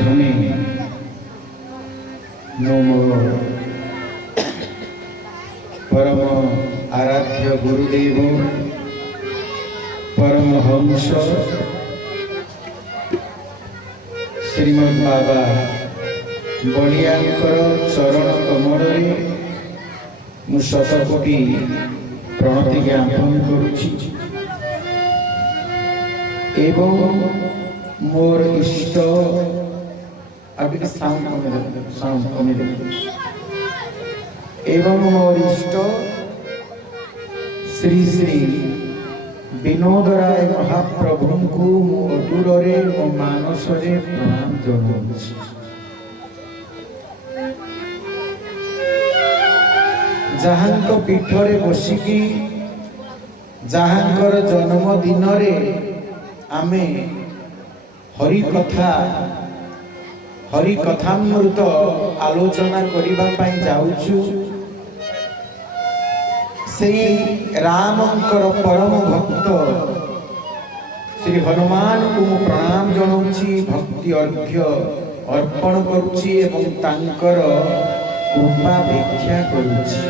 प्रथमे नमो परम आराध्य गुरुदेव परमहंस श्रीमद बाबा बलियांकर चरण कमल मु शतकोटी प्रणति ज्ञापन करुछि एवं मोर इष्ट अभी साउंड कमे एवं मोर इष्ट श्री श्री विनोद राय महाप्रभु को मधुरे मो मानसरे प्रणाम जनाउछि। जहांक पीठरे बसिकी जहांकर जन्मदिन रे आमे हरि कथामृत आलोचना करिबा पई जाउछु। सेई रामंकर परम भक्त श्री हनुमान को प्रणाम जनाउछि, भक्ति अर्घ्य अर्पण करुछि एवं तांकर कृपा भिक्षा करुछि।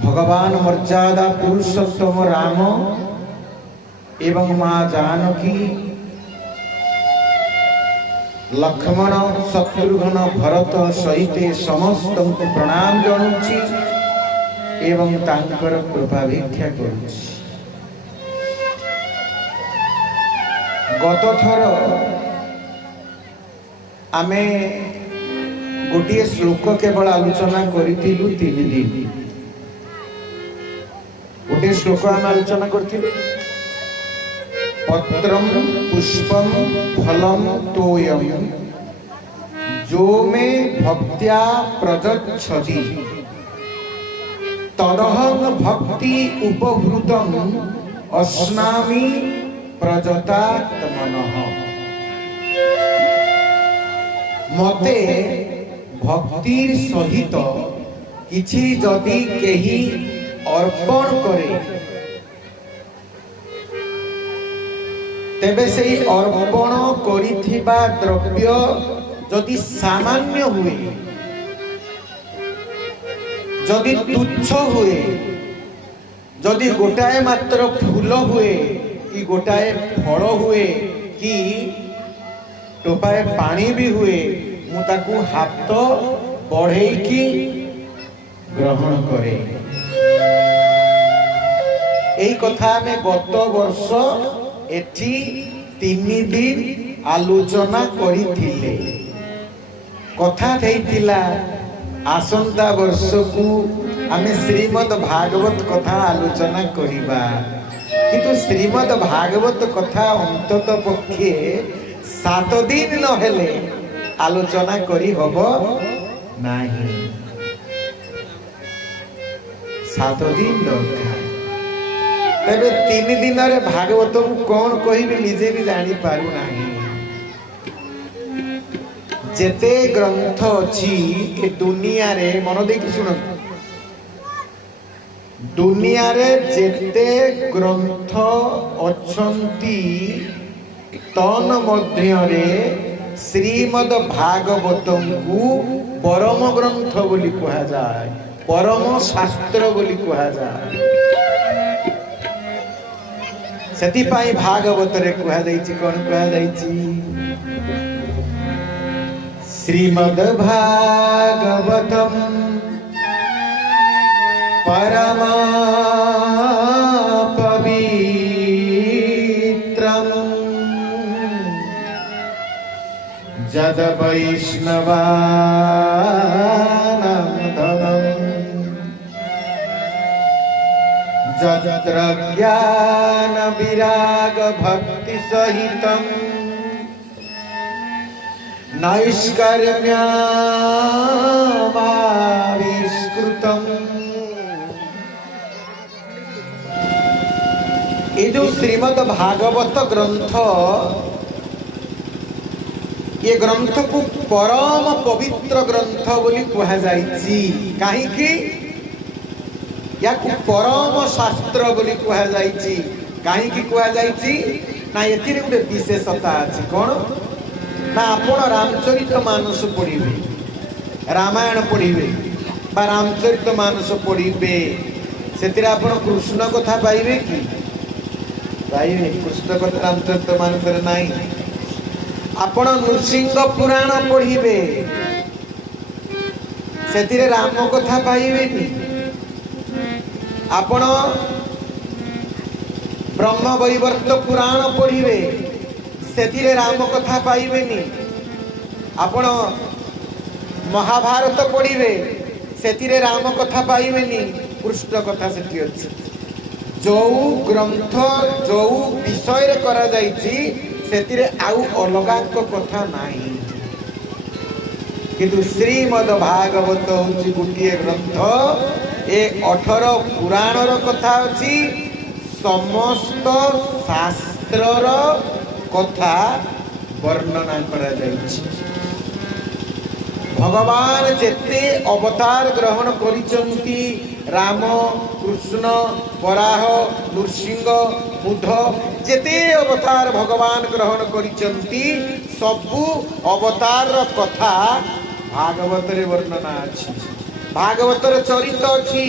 भगवान मर्यादा पुरुषोत्तम राम एवं माँ जानकी लक्ष्मण शत्रुघ्न भरत सहित समस्त प्रणाम जनाउछि एवं तांकर कृपा भिक्षा करुछि। गत थर आमे गोटे श्लोक केवल आलोचना करिथिलु 3 दिन। गोटे श्लोक आम आलोचना करथिलु पत्रम पुष्पम फलम तोयम जो मे भक्त्या प्रजच्छति तदहं भक्ति उपभृतम अस्नामि प्रजतात्मनः। मते भक्तिर सहित किछि जदि केही अर्पण करे तेबे से अर्पण करिथिबा द्रव्य जदि सामान्य हुए, जदि तुच्छ हुए, जदि गोटाए मात्र फूल हुए कि गोटाए फल हुए कि टोपाए पानी भी हुए, मु ताकू हाथ बढ़ेकी ग्रहण करे। एई कथा में गत वर्ष एठी 3 दिन आलोचना करिथिले। कथा थैतिला आसंता वर्ष को आमे श्रीमद् भागवत कथा आलोचना करिबा, किंतु श्रीमद् भागवत कथा अंतत पक्षे 7 दिन न हेले आलोचना करी हबो नाही। 7 दिन दरकार। तबे 3 दिन रे भागवत कौन कहिबी निजे भी जानी पारु नाही। जेते ग्रंथ अछि ए दुनिया रे मन देखि सुन, दुनिया रे जेते ग्रंथ अछंती तन मध्य रे श्रीमद् भागवतम को परम ग्रंथ बोली कहा जाय, परम शास्त्र बोली कहा जाय। सेति पाई भागवत रे कहा जाइछि, कोन कहा जाइछि? श्रीमद् भागवतम परम पवित्रम जद वैष्णवानां धनम जत्र ज्ञान विराग भक्ति सहितम नैष्कर्म्यमाविष्कृतम्। ये जो श्रीमद् भागवत ग्रंथ, ये ग्रंथ को परम पवित्र ग्रंथ बोली कहा जाइछि। काहे कि या परम शास्त्र बोली कहा जाइछि। काहे कि कहा जाइछि? ना एथिरे गोटे विशेषता अछि कोन ना आपण रामचरित मानस पढ़िबे रामायण पढ़िबे बा रामचरित मानस पढ़िबे सेतिरे आपण कृष्ण कथा पाइबे कि पाइबे कृष्ण कथा रामचरित मानस रे नाही आपण नृसिंह पुराण पढ़िबे सेतिरे राम कथा पाइबे नि आपण ब्रह्म वैवर्त पुराण पढ़िबे सेतिरे राम कथा पाइबेनी आपण महाभारत पढ़िबे सेतिरे राम कथा पाइबेनी कृष्ण कथा सेति अछि जो ग्रंथ जो विषय रे करा जाईची सेतिरे आउ अलगा को कथा नाही किंतु श्रीमद् भागवत होची गुटिए ग्रंथ ए 18 पुराण रो कथा अछि समस्त शास्त्रर कथा वर्णना करा जाईछि भगवान जेते अवतार ग्रहण करिसंती राम कृष्ण वराह नृसिंह बुद्ध जेते अवतार भगवान ग्रहण करिसंती सबु अवतार कथा भागवत रे वर्णना अछि भागवत रे चरित अछि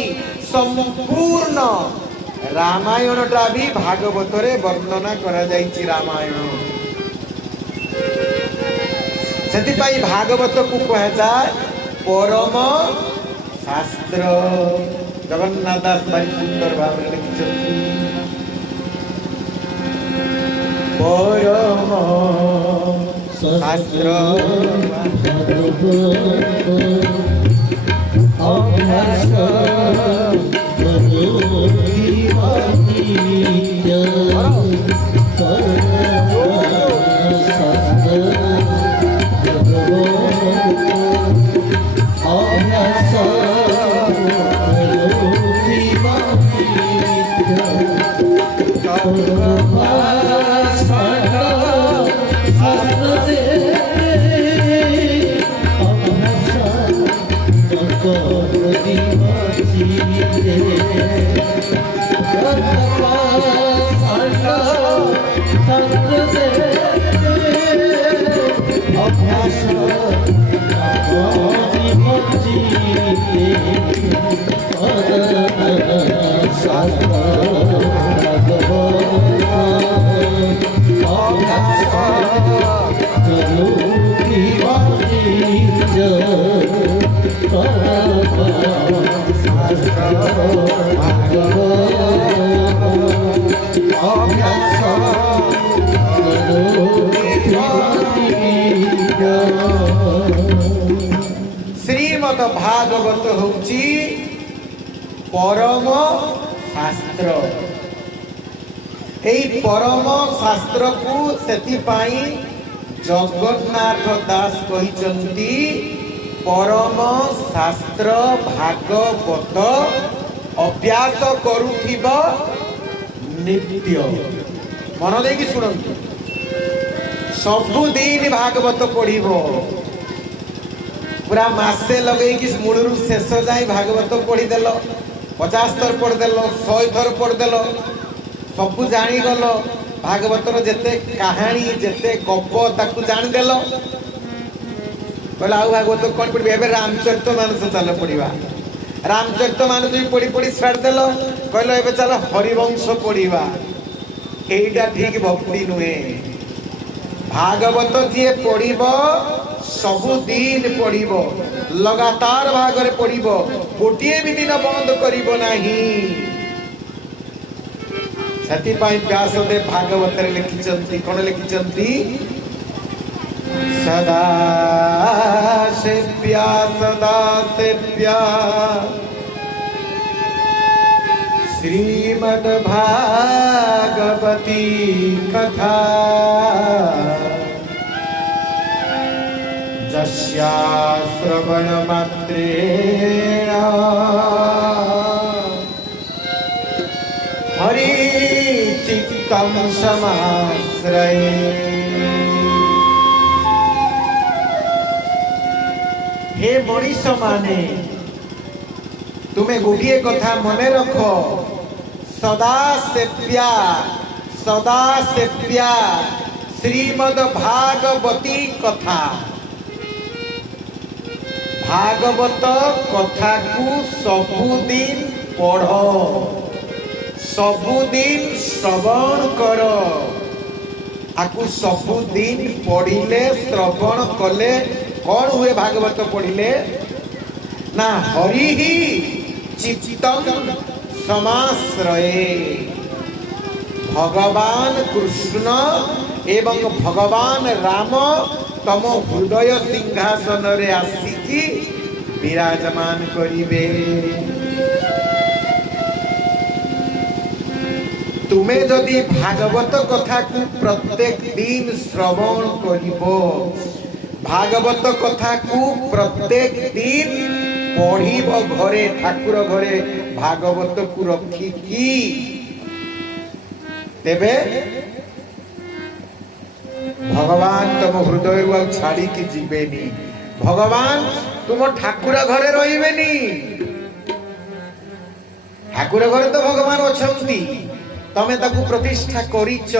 संपूर्ण रामायण टा भी भागवत रे वर्णना करा जाईछि रामायण सेति पाई भागवत को कहा जाय परम शास्त्र जगन्नाथ दास भाई सुंदर भाव में लिखिछथि परम शास्त्र श्रीमद् भागवत होची परम शास्त्र एई परम शास्त्र को सेति पाई जगन्नाथ दास कहिचंती परम शास्त्र भागवत अभ्यास करुथिब नित्य मन देकी सुनंतु सबुदिन भागवत पढ़िबो पूरा मासे लगे कि मूलरू शेष जाए भागवत पढ़ी देल 50 थर पढ़ देल 100 थर पढ़ देल सबू जानीगल भागवतर जेते कहानी जेते गप ताकू जानीदेल कहला भागवत कौन पढ़ी एबे रामचरित मानस चल पढ़ा रामचरित मानस भी पढ़ी पढ़ी छाड़देल कहल एबे चल हरिवंश पढ़ा एटा ठीक भक्ति नुहे भागवत जी पढ़िब सबुदिन पढ़िब लगातार भागरे पढ़िब गोटे भी दिन बंद करिब नाही सती पाई व्यासदेव भागवत रे लिखिचंती कोन लिखिचंती सदा सेव्या श्रीमद् भागवती कथा जस्या श्रवण मात्रेण हरि चित्तम समाश्रये हे मनीष माने तुम्हें गोटे कथा मने रख सदा सेव्या सदा सेव्या श्रीमद भागवती कथा। भागवत कथा को सबुदिन पढ़, सबुदिन श्रवण कर। आकु सबुदिन पढ़िले श्रवण कले कौन हुए? भागवत पढ़िले ना हरि ही चित्तम समाश्रये। भगवान कृष्ण एवं भगवान राम तम हृदय सिंहासन रे आसिकी विराजमान करिवे। तुमे जदि भागवत कथा को प्रत्येक दिन श्रवण करिबो, भागवत कथा को प्रत्येक दिन पढ़िब घरे, ठाकुर घरे भागवत को रखिकी, तेबे भगवान तुम हृदय छाड़ी की जीवेनी। भगवान तुम ठाकुर घरे रहिबेनी। ठाकुर घरे तो भगवान अछंती, तमे ताकू प्रतिष्ठा करिच।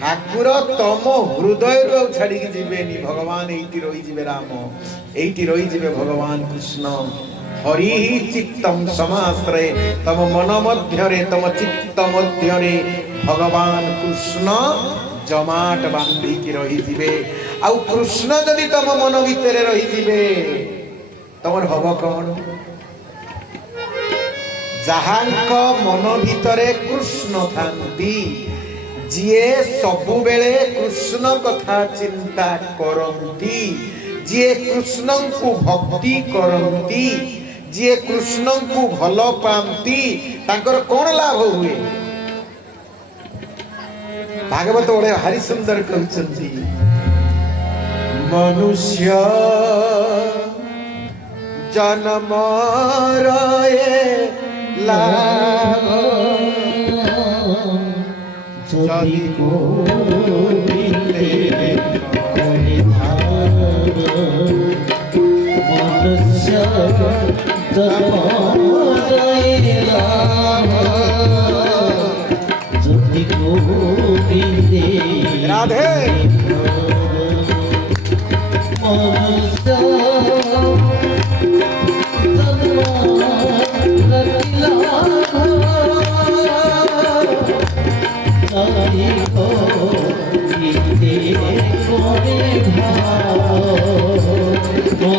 ठाकुर तम हृदय छाड़ी की जीवेनी। भगवान एइटी रही जीवे, राम एइटी रही जीवे, भगवान कृष्ण। हरि ही चित्तम समाश्रये। तम मन मध्यरे, तम चित्त मध्यरे भगवान कृष्ण जमाट बांधी की रही जीवे। आउ कृष्ण जदि तम मन भितरे रही जीवे, तमर हब कौन? जहांक मन भितरे कृष्ण थांती, जिए सबु बेले कृष्ण कथा चिंता करंती, जिए कृष्ण को भक्ति करंती, जिए कृष्ण को भल पाती, तांकर कौन लाभ हुए? भागवत बड़े हरि सुंदर कहते, मनुष्य जन्म रहे लाभ जदि गोविंदे मनुष्य जन्म रहे लाभ जदि गोविंदे। राधे मनुष्य जन्म रहे लाभ जदि गोविंदे करे भाव।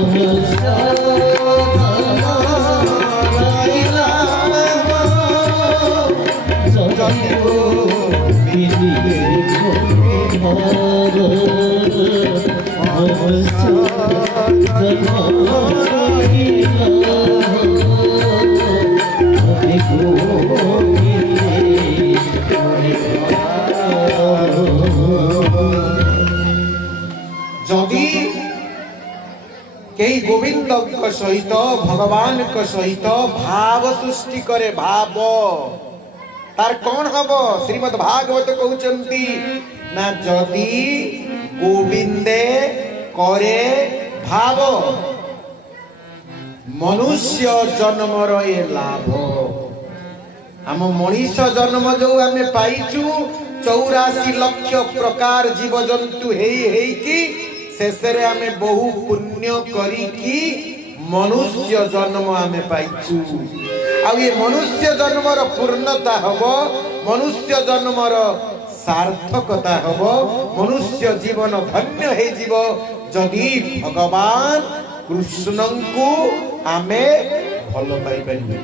मनुष्य जदि कई गोविंद सहित भगवान सहित भाव सृष्टि करे, भाव तार कौन हम? श्रीमद भागवत कहते ना जदि गोविंदे करे भाव मनुष्य जन्मर ए लाभ। आम मनीष जन्म जो आम पाइचु 84 लक्ष प्रकार जीव जंतु हेई शेषे आम बहु पुण्य करी मनुष्य जन्म आम पाइचु। आ ये मनुष्य जन्मर पूर्णता हब, मनुष्य जन्मर सार्थकता हब, मनुष्य जीवन धन्य हे जीव जदि भगवान कृष्ण को आमे भल पाई पाइबे।